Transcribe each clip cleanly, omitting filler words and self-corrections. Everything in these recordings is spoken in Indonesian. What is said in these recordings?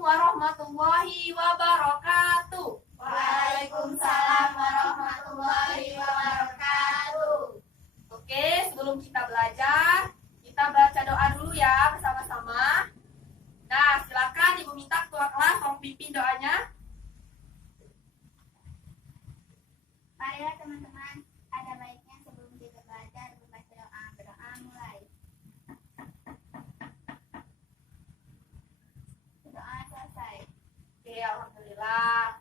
warahmatullahi wabarakatuh. Waalaikumsalam warahmatullahi wabarakatuh. Oke, sebelum kita belajar, kita baca doa dulu ya bersama-sama. Nah, silakan Ibu minta ketua kelas tolong pimpin doanya. Marilah teman-teman, ada baiknya sebelum kita belajar membaca doa. Berdoa mulai. Doa selesai. Oke, alhamdulillah.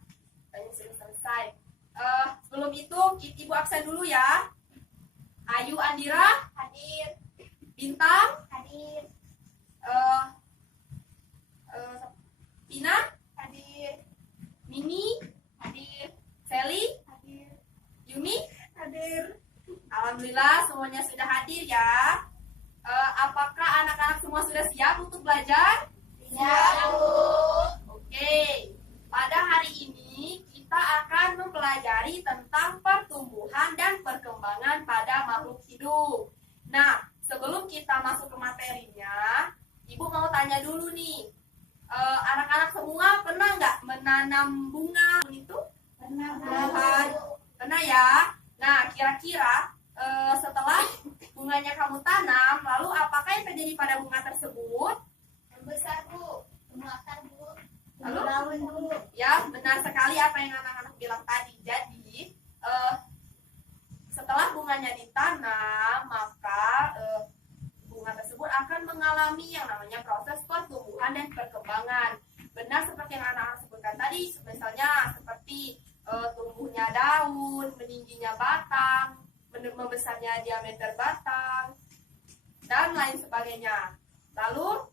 Doanya sudah selesai. Sebelum itu, Ibu absen dulu ya. Ayu Andira, Hadir, Bintang, hadir, Tina, hadir, Mini, hadir, Sally, hadir, Yumi. hadir. Alhamdulillah semuanya sudah hadir ya. Apakah anak-anak semua sudah siap untuk belajar? Siap, Bu. Oke, pada hari ini kita akan mempelajari tentang pertumbuhan dan perkembangan pada makhluk hidup. Nah, sebelum kita masuk ke materinya, Ibu mau tanya dulu nih, anak-anak semua pernah nggak menanam bunga itu? Pernah, Pernah ya? Nah, kira-kira setelah bunganya kamu tanam, lalu apakah yang terjadi pada bunga tersebut? Membesar, Bu. Mengakar, Bu. Lalu? Daun, Bu. Ya, benar sekali apa yang anak-anak bilang tadi. Jadi, setelah bunganya ditanam, maka bunga tersebut akan mengalami yang namanya proses pertumbuhan dan perkembangan. Benar seperti yang anak-anak sebutkan tadi, misalnya seperti tumbuhnya daun, meningginya batang, membesarnya diameter batang, dan lain sebagainya. Lalu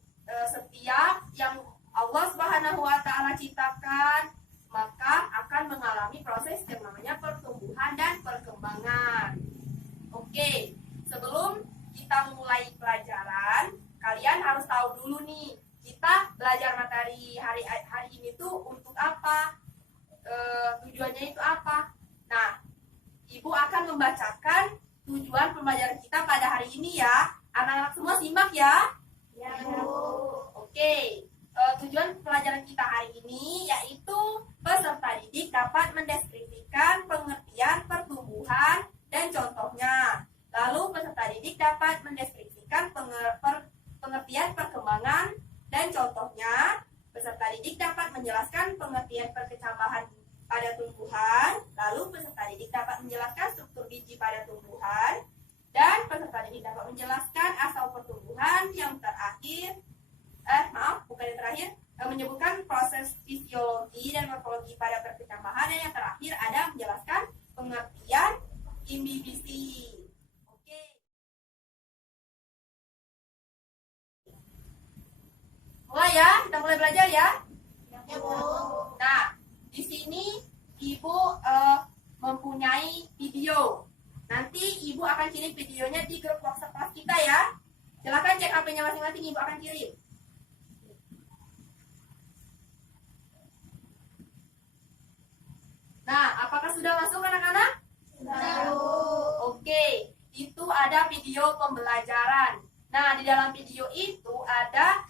setiap yang Allah Subhanahu wa Ta'ala ciptakan, maka akan mengalami proses yang namanya pertumbuhan dan perkembangan. Oke, sebelum kita mulai pelajaran, kalian harus tahu dulu nih, kita belajar materi hari ini tuh untuk apa? Tujuannya itu apa? Nah, Ibu akan membacakan tujuan pembelajaran kita pada hari ini ya. Anak-anak semua simak ya. Ya, Bu. Oke, tujuan pelajaran kita hari ini yaitu peserta didik dapat mendeskripsikan pengertian pertumbuhan dan contohnya. Lalu peserta didik dapat mendeskripsikan pengertian perkembangan dan contohnya. Peserta didik dapat menjelaskan pengertian perkecambahan pada tumbuhan. Lalu peserta didik dapat menjelaskan struktur biji pada tumbuhan. Dan peserta didik dapat menjelaskan asal pertumbuhan yang terakhir. Bukan yang terakhir. Menyebutkan proses fisiologi dan morfologi pada perkecambahan. Dan yang terakhir ada menjelaskan pengertian imbibisi. Mulai ya, kita mulai belajar ya. Ya, Bu. Nah, di sini Ibu mempunyai video. Nanti Ibu akan kirim videonya di grup WhatsApp kelas kita ya. Silakan cek HP-nya masing-masing, Ibu akan kirim. Nah, apakah sudah masuk anak-anak? Sudah, Bu. Oke, itu ada video pembelajaran. Nah, di dalam video itu ada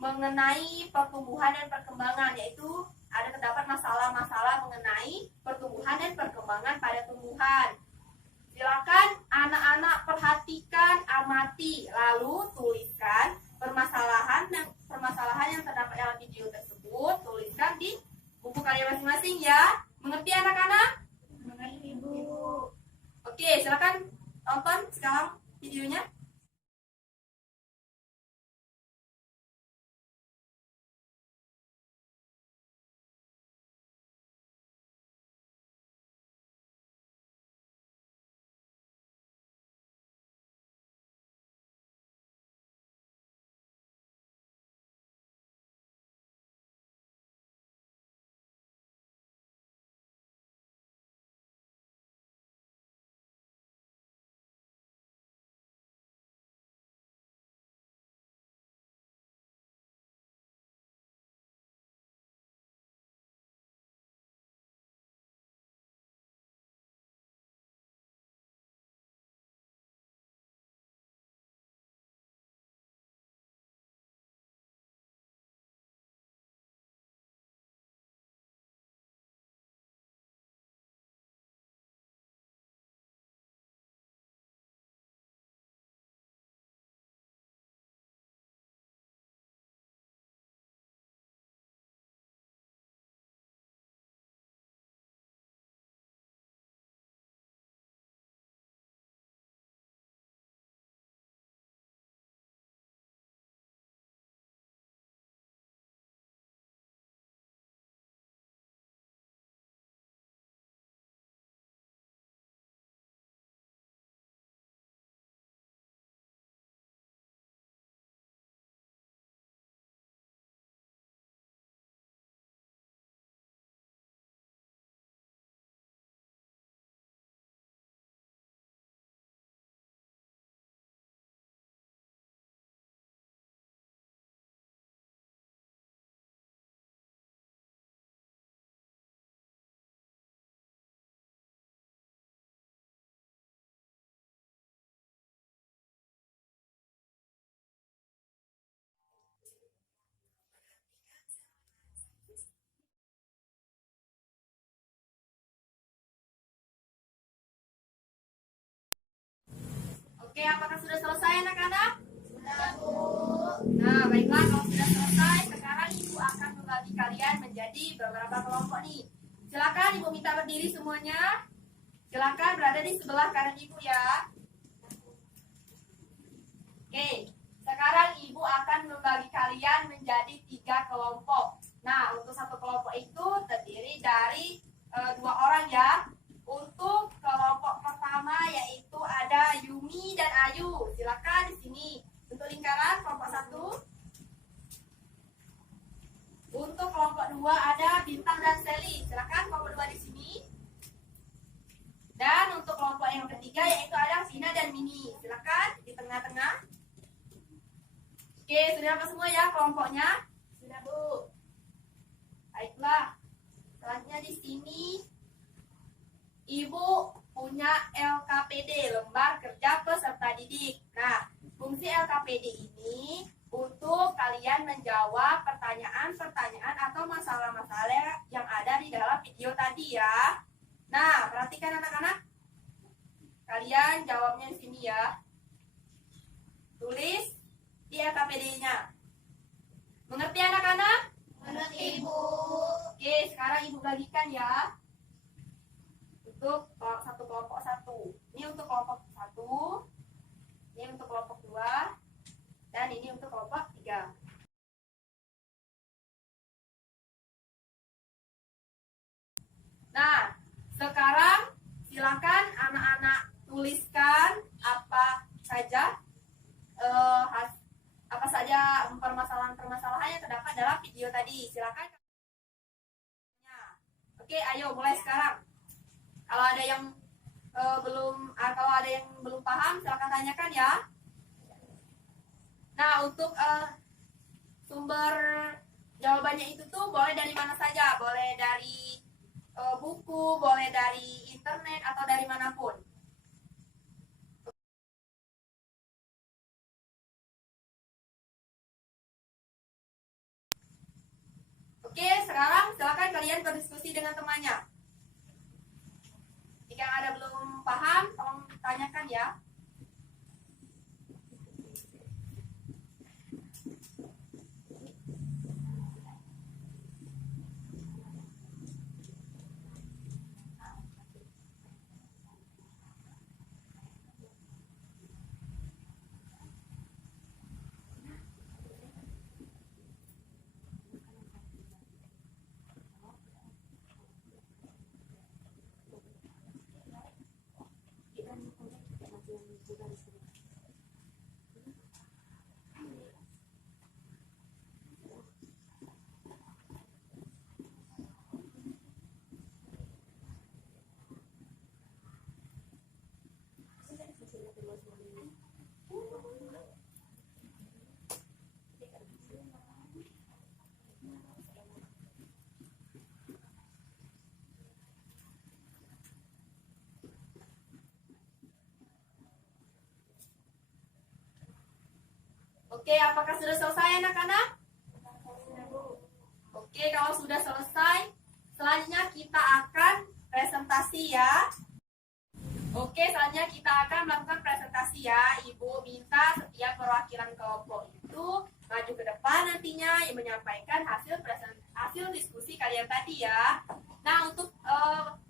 mengenai pertumbuhan dan perkembangan, yaitu ada terdapat masalah-masalah mengenai pertumbuhan dan perkembangan pada tumbuhan. Silakan anak-anak perhatikan, amati, lalu tuliskan permasalahan yang terdapat dalam video tersebut, tuliskan di buku kalian masing-masing ya. Mengerti anak-anak? Mengerti, Bu. Oke, silakan tonton sekarang videonya. Oke, apakah sudah selesai anak-anak? Sudah, Bu. Nah, baiklah, kalau sudah selesai, sekarang Ibu akan membagi kalian menjadi beberapa kelompok nih. Silakan Ibu minta berdiri semuanya. Silakan berada di sebelah kanan Ibu ya. Oke, sekarang Ibu akan membagi kalian menjadi 3 kelompok. Nah, untuk satu kelompok itu terdiri dari 2 orang ya. Untuk kelompok pertama yaitu ada Yumi dan Ayu. Silakan di sini. Untuk lingkaran kelompok 1. Untuk kelompok 2 ada Bintang dan Seli. Silakan kelompok 2 di sini. Dan untuk kelompok yang ketiga yaitu ada Vina dan Mini. Silakan di tengah-tengah. Oke, sudah apa semua ya kelompoknya? Sudah, Bu. Baiklah. Selanjutnya di sini Ibu punya LKPD, lembar kerja peserta didik. Nah, fungsi LKPD ini untuk kalian menjawab pertanyaan-pertanyaan atau masalah-masalah yang ada di dalam video tadi ya. Nah, perhatikan anak-anak. Kalian jawabnya di sini ya. Tulis di LKPD-nya. Mengerti anak-anak? Mengerti, Bu. Oke, sekarang Ibu bagikan ya. Untuk satu kelompok 1. Ini untuk kelompok 1. Ini untuk kelompok 2. Dan ini untuk kelompok 3. Nah, sekarang silakan anak-anak tuliskan apa saja permasalahan-permasalahan yang terdapat dalam video tadi. Silakan. Oke, ayo mulai sekarang. Kalau ada yang belum paham, silakan tanyakan ya. Nah, untuk sumber jawabannya itu tuh boleh dari mana saja, boleh dari buku, boleh dari internet atau dari manapun. Oke, sekarang silakan kalian berdiskusi dengan temannya. Jika ada belum paham, tolong tanyakan ya. Oke, apakah sudah selesai anak-anak? Oke, kalau sudah selesai, selanjutnya kita akan presentasi ya. Oke, selanjutnya kita akan melakukan presentasi ya. Ibu minta setiap perwakilan kelompok itu maju ke depan nantinya yang menyampaikan hasil diskusi kalian tadi ya. Nah, untuk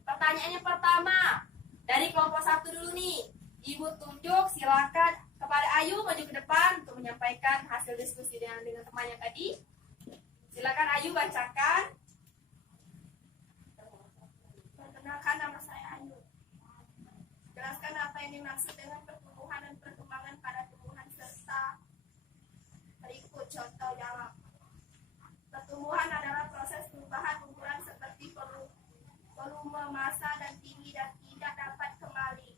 pertanyaan yang pertama dari kelompok 1 dulu nih. Ibu tunjuk, silakan kepada Ayu maju ke depan untuk menyampaikan hasil diskusi dengan temannya tadi. Silakan Ayu bacakan. Perkenalkan, nama saya Ayu. Jelaskan apa yang dimaksud dengan pertumbuhan dan perkembangan pada tumbuhan serta berikut contoh jawab. Pertumbuhan adalah proses perubahan ukuran seperti volume, massa, dan tinggi dan tidak dapat kembali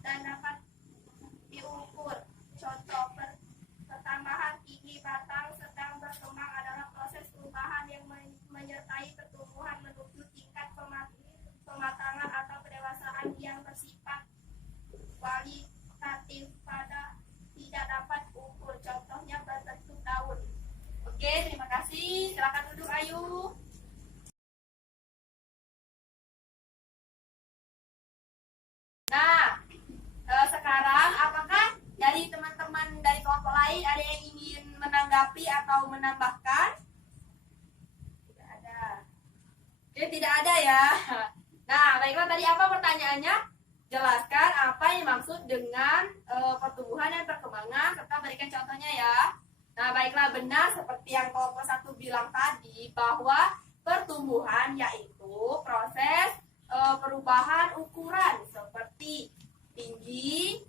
dan dapat diukur. Contoh pertambahan tinggi batang sedang berkembang adalah proses perubahan yang menyertai pertumbuhan menuju tingkat pematangan atau pendewasaan yang bersifat kualitatif pada tidak dapat ukur. Contohnya berbentuk daun. Oke, terima kasih. Silakan duduk Ayu. menanggapi atau menambahkan? Tidak ada. Oke, tidak ada ya. Nah, baiklah, tadi apa pertanyaannya? Jelaskan apa yang dimaksud dengan pertumbuhan dan perkembangan serta berikan contohnya ya. Nah, baiklah, benar seperti yang kelompok 1 bilang tadi bahwa pertumbuhan yaitu proses perubahan ukuran seperti tinggi,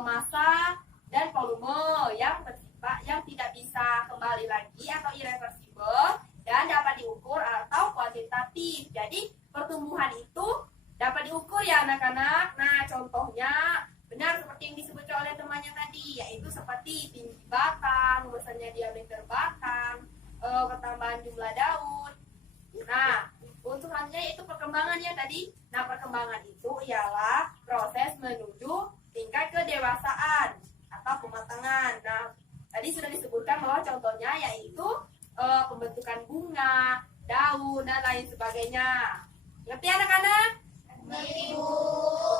massa, dan volume yang bersifat yang tidak bisa kembali lagi atau irreversible dan dapat diukur atau kuantitatif. Jadi pertumbuhan itu dapat diukur ya anak-anak. Nah, contohnya benar seperti yang disebutkan oleh temannya tadi, yaitu seperti tinggi batang, besarnya diameter batang, pertambahan jumlah daun. Nah, untuk selanjutnya yaitu perkembangannya tadi. Nah, perkembangan itu ialah proses menuju tingkat kedewasaan atau pematangan. Nah, tadi sudah disebutkan bahwa contohnya yaitu pembentukan bunga, daun, dan lain sebagainya. Ngerti anak-anak? Ibu.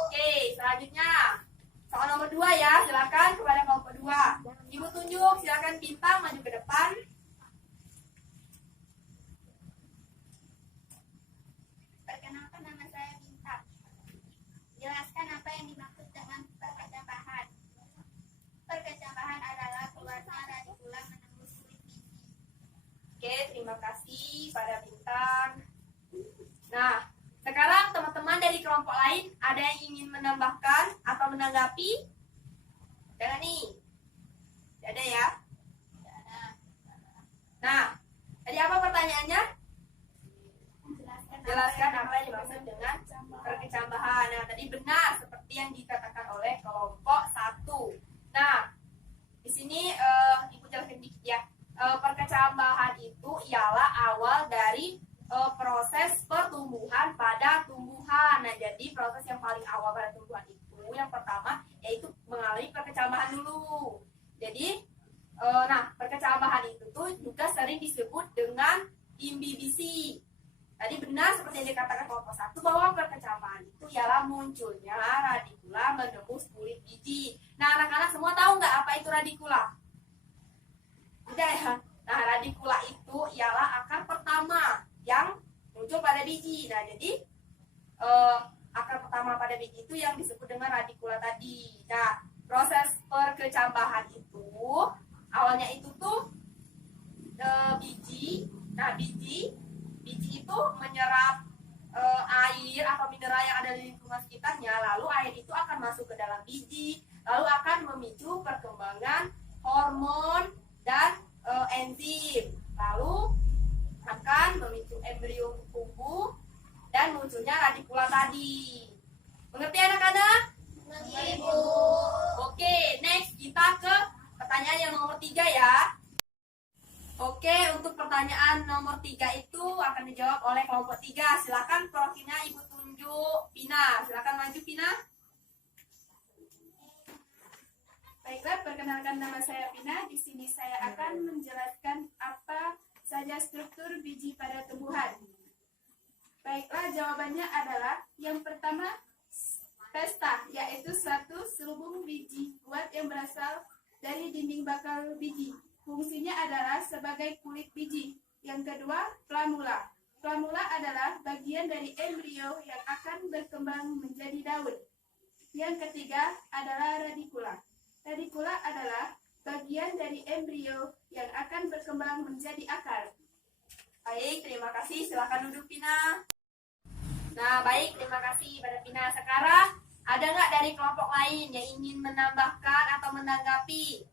Oke, selanjutnya soal nomor 2 ya, silakan kepada kelompok 2. Ibu tunjuk, silakan Bintang maju ke depan. Perkenalkan, nama saya Bintang. Jelaskan apa yang dimaksud dengan perkecambahan. Perkecambahan adalah keluarnya radikula menembus kulit biji. Oke, terima kasih pada Bintang. Nah, sekarang teman-teman dari kelompok lain ada yang ingin menambahkan atau menanggapi? Jangan nih. Tidak ada ya? Tidak ada. Nah, tadi apa pertanyaannya? Jelaskan apa yang dimaksud dengan perkecambahan. Nah, tadi benar seperti yang dikatakan oleh kelompok 1. Nah, di sini Ibu jelaskan dikit ya. Perkecambahan itu ialah awal dari proses pertumbuhan pada tumbuhan. Nah, jadi proses yang paling awal pada tumbuhan itu yang pertama yaitu mengalami perkecambahan dulu. Jadi, nah perkecambahan itu tuh juga sering disebut dengan imbibisi. Tadi benar seperti yang dikatakan kelompok 1 bahwa perkecambahan itu ialah munculnya radikula menembus kulit biji. Nah, anak-anak semua tahu nggak apa itu radikula? Tidak ya? Nah, radikula itu ialah akar pertama yang muncul pada biji. Nah, jadi akar pertama pada biji itu yang disebut dengan radikula tadi. Nah, proses perkecambahan itu awalnya itu tuh biji. Nah, biji itu menyerap air atau mineral yang ada di lingkungan sekitarnya, lalu air itu akan masuk ke dalam biji, lalu akan memicu perkembangan hormon dan enzim, lalu akan memicu embrio tumbuh dan munculnya radikula tadi. Mengerti anak-anak? Ibu. Oke, next kita ke pertanyaan yang nomor 3 ya. Oke, untuk pertanyaan nomor 3 itu akan dijawab oleh kelompok 3. Silakan profilnya Ibu tunjuk. Pina, silakan maju Pina. Baiklah, perkenalkan nama saya Pina. Di sini saya akan menjelaskan apa saja struktur biji pada tumbuhan. Baiklah, jawabannya adalah yang pertama testa, yaitu suatu selubung biji kuat yang berasal dari dinding bakal biji. Fungsinya adalah sebagai kulit biji. Yang kedua, plamula. Plamula adalah bagian dari embrio yang akan berkembang menjadi daun. Yang ketiga adalah radikula. Radikula adalah bagian dari embrio yang akan berkembang menjadi akar. Baik, terima kasih. Silakan duduk Pina. Nah, baik, terima kasih pada Pina. Sekarang ada nggak dari kelompok lain yang ingin menambahkan atau menanggapi?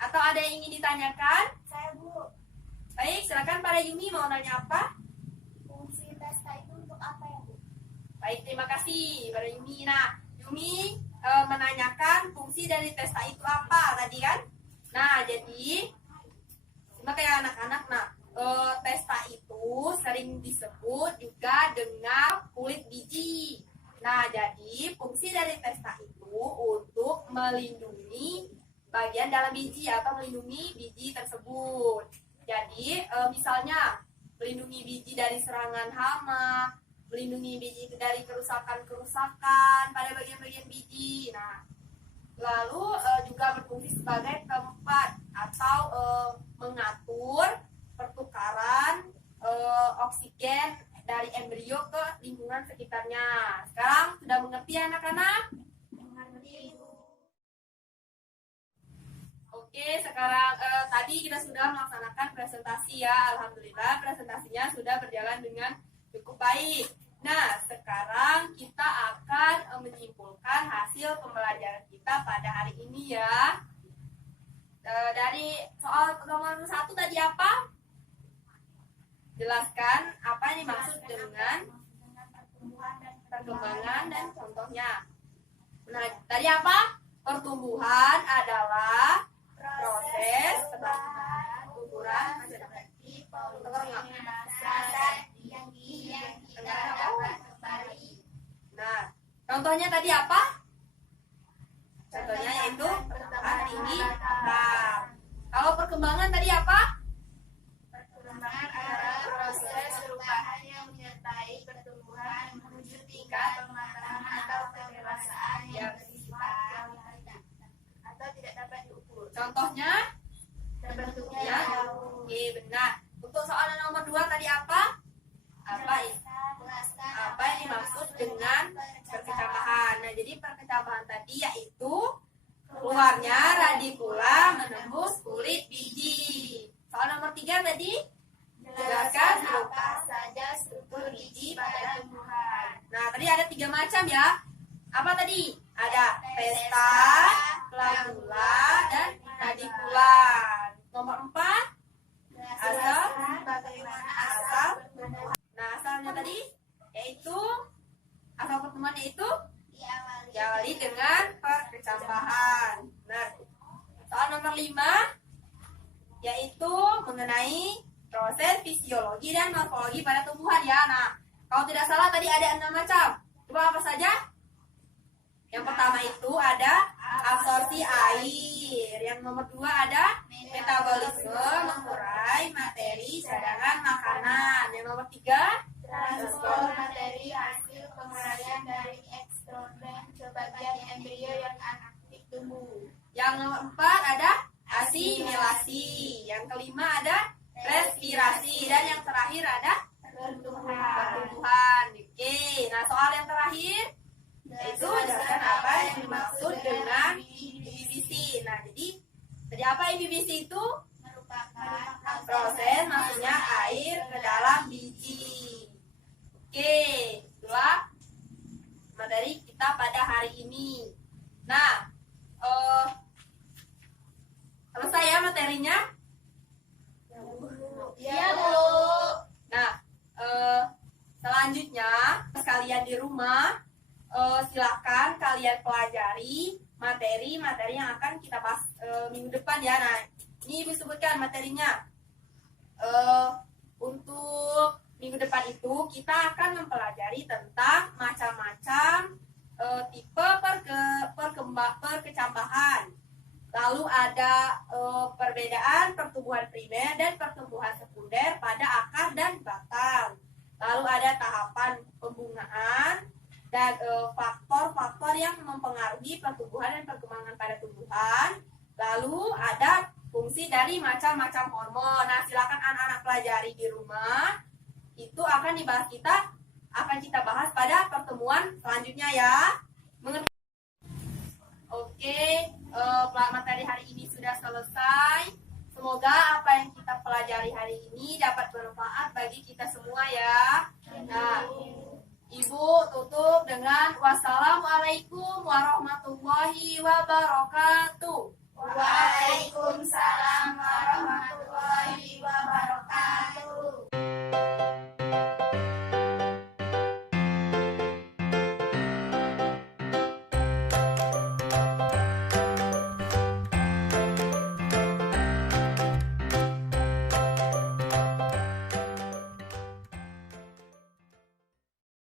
Atau ada yang ingin ditanyakan? Saya Bu. Baik, silakan pada Yumi mau nanya apa? Fungsi testa itu untuk apa ya Bu? Baik, terima kasih pada Yumi. Nah, Yumi menanyakan fungsi dari testa itu apa tadi kan? Nah, jadi sama kayak anak-anak. Nah, testa itu sering disebut juga dengan kulit biji. Nah, jadi fungsi dari testa itu untuk melindungi bagian dalam biji atau melindungi biji tersebut. Jadi, misalnya melindungi biji dari serangan hama, melindungi biji itu dari kerusakan-kerusakan pada bagian-bagian biji. Nah, Lalu juga berfungsi sebagai tempat atau mengatur pertukaran oksigen dari embrio ke lingkungan sekitarnya. Sekarang sudah mengerti anak-anak? Oke, sekarang tadi kita sudah melaksanakan presentasi ya. Alhamdulillah presentasinya sudah berjalan dengan cukup baik. Nah, sekarang kita akan menyimpulkan hasil pembelajaran kita pada hari ini ya. Dari soal nomor 1 tadi apa? Jelaskan apa yang dimaksud dengan perkembangan dan contohnya. Nah, tadi apa? Pertumbuhan adalah proses pertumbuhan Nah, contohnya tadi apa? Contohnya yaitu tinggi rendah. Kalau perkembangan tadi apa? Perkembangan adalah proses perubahan yang menyertai pertumbuhan menuju tingkat pematangan atau kedewasaan yang bersifat atau tidak dapat diukur. Contohnya? Terbentuknya Ya, oke, benar. Untuk soal nomor 2 tadi apa? Apa yang dimaksud dengan perkecambahan? Nah, jadi perkecambahan tadi yaitu keluarnya radikula menembus kulit biji. Soal nomor 3 tadi? Jelaskan apa saja struktur biji pada tumbuhan. Nah, tadi ada 3 macam ya. Apa tadi? Ada pesta, plagula, dan radikula. Nomor 4? Asal. Bagaimana Asal. Nah, asalnya tadi yaitu asal pertemuan yaitu diawali dengan perkecambahan. Nah, soal nomor 5 yaitu mengenai proses fisiologi dan morfologi pada tumbuhan ya. Nah, kalau tidak salah tadi ada 6 macam. Coba apa saja? Yang pertama itu ada absorpsi air. Yang nomor 2 ada metabolisme, mengurai materi cadangan makanan. Yang nomor 3 transport materi hasil penguraian dari ekstrogen ke bagian embrio yang aktif tumbuh. Yang nomor 4 ada asimilasi. Yang kelima ada respirasi. Dan yang terakhir ada pertumbuhan. Oke, nah soal yang terakhir yaitu jelaskan apa yang dimaksud dengan imbibiasi. Nah, jadi apa imbibiasi itu? Merupakan Proses masuknya air ke dalam biji. Oke, itulah materi kita pada hari ini. Nah, selesai ya materinya? Ya, Bu. Nah, selanjutnya sekalian di rumah silakan kalian pelajari materi-materi yang akan kita bahas minggu depan ya. Nah, ini Ibu sebutkan materinya. Untuk minggu depan itu kita akan mempelajari tentang macam-macam tipe perkecambahan. Lalu ada perbedaan pertumbuhan primer dan pertumbuhan sekunder pada akar dan batang. Lalu ada tahapan pembungaan dan faktor-faktor yang mempengaruhi pertumbuhan dan perkembangan pada tumbuhan. Lalu ada fungsi dari macam-macam hormon. Nah, silakan anak-anak pelajari di rumah. Itu akan kita bahas pada pertemuan selanjutnya ya. Mengerti? Oke, materi hari ini sudah selesai. Semoga apa yang kita pelajari hari ini dapat bermanfaat bagi kita semua ya. Nah, Ibu tutup dengan wassalamualaikum warahmatullahi wabarakatuh. Waalaikumsalam warahmatullahi